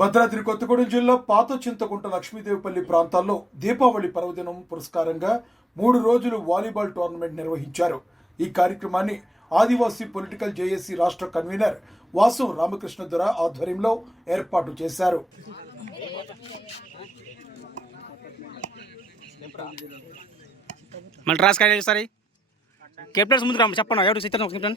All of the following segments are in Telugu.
భద్రాద్రి కొత్తగూడెం జిల్లా పాత చింతకుంట లక్ష్మీదేవిపల్లి ప్రాంతాల్లో దీపావళి పర్వదినం పురస్కారంగా మూడు రోజులు వాలీబాల్ టోర్నమెంట్ నిర్వహించారు. ఈ కార్యక్రమాన్ని ఆదివాసీ పొలిటికల్ జేఏసీ రాష్ట్ర కన్వీనర్ వాసు రామకృష్ణ దొర ఆధ్వర్యంలో ఏర్పాటు చేశారు. మళ్ళీ ముందు చెప్పండి. ఎవరు కెప్టెన్?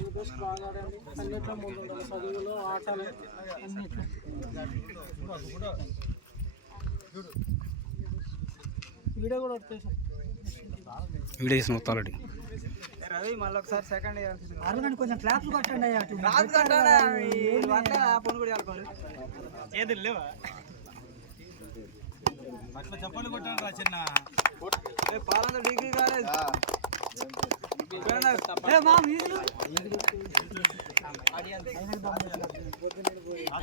బాగా అన్నిట్లో ముందు ఉండాలి చదువులు ఆటలు అన్నిట్లో వీడియో కూడా వచ్చేసాం వీడియో చేసిన మొత్తం ఆల్రెడీ. రవి మళ్ళీ ఒకసారి సెకండ్ అరగండి కొంచెం క్లాప్స్ కొట్టండి అటు ఫోన్ కూడా ఆడుకోవాలి ఏది లేవా? పాలంత డిగ్రీ కాలేజ్. ఏ మా మీరు